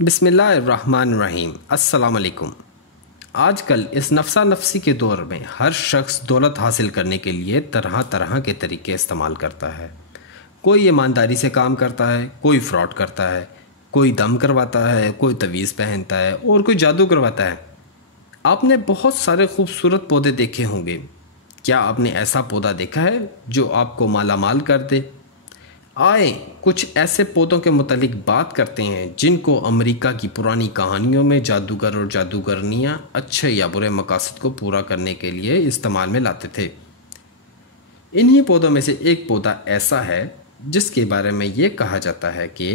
बिस्मिल्लाहिर्रहमानिर्रहीम। अस्सलाम वालेकुम। आजकल इस नफसा नफसी के दौर में हर शख्स दौलत हासिल करने के लिए तरह तरह के तरीके इस्तेमाल करता है। कोई ईमानदारी से काम करता है, कोई फ्रॉड करता है, कोई दम करवाता है, कोई तवीज़ पहनता है और कोई जादू करवाता है। आपने बहुत सारे खूबसूरत पौधे देखे होंगे। क्या आपने ऐसा पौधा देखा है जो आपको माला माल कर दे? आए कुछ ऐसे पौधों के मुतालिक बात करते हैं जिनको अमेरिका की पुरानी कहानियों में जादूगर और जादूगरनियाँ अच्छे या बुरे मकासद को पूरा करने के लिए इस्तेमाल में लाते थे। इन्हीं पौधों में से एक पौधा ऐसा है जिसके बारे में ये कहा जाता है कि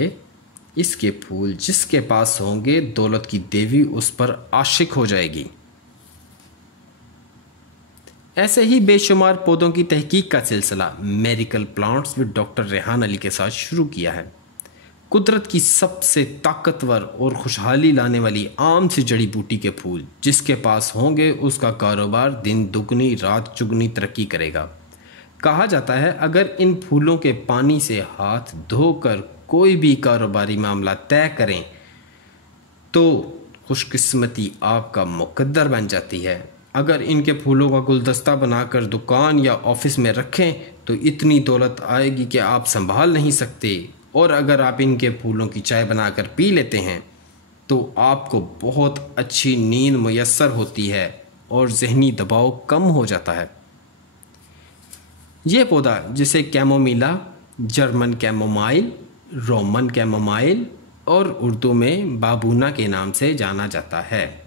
इसके फूल जिसके पास होंगे दौलत की देवी उस पर आशिक हो जाएगी। ऐसे ही बेशुमार पौधों की तहकीक का सिलसिला medical plants with doctor Rehan Ali के साथ शुरू किया है। कुदरत की सबसे ताकतवर और खुशहाली लाने वाली आम सी जड़ी बूटी के फूल जिसके पास होंगे उसका कारोबार दिन दुगनी रात चुगनी तरक्की करेगा। कहा जाता है अगर इन फूलों के पानी से हाथ धोकर कोई भी कारोबारी मामला तय करें तो खुशकिस्मती आपका मुकद्दर बन जाती है। अगर इनके फूलों का गुलदस्ता बनाकर दुकान या ऑफिस में रखें तो इतनी दौलत आएगी कि आप संभाल नहीं सकते। और अगर आप इनके फूलों की चाय बनाकर पी लेते हैं तो आपको बहुत अच्छी नींद मुयस्सर होती है और ज़हनी दबाव कम हो जाता है। ये पौधा जिसे chamomilla, German chamomile, Roman chamomile और उर्दू में बाबूना के नाम से जाना जाता है।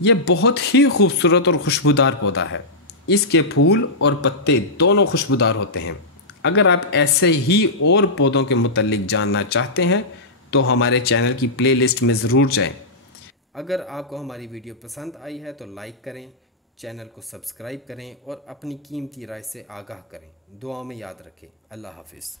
ये बहुत ही खूबसूरत और खुशबूदार पौधा है। इसके फूल और पत्ते दोनों खुशबूदार होते हैं। अगर आप ऐसे ही और पौधों के मुतालिक जानना चाहते हैं तो हमारे चैनल की प्लेलिस्ट में ज़रूर जाएं। अगर आपको हमारी वीडियो पसंद आई है तो लाइक करें, चैनल को सब्सक्राइब करें और अपनी कीमती राय से आगाह करें। दुआ में याद रखें। अल्लाह हाफिज़।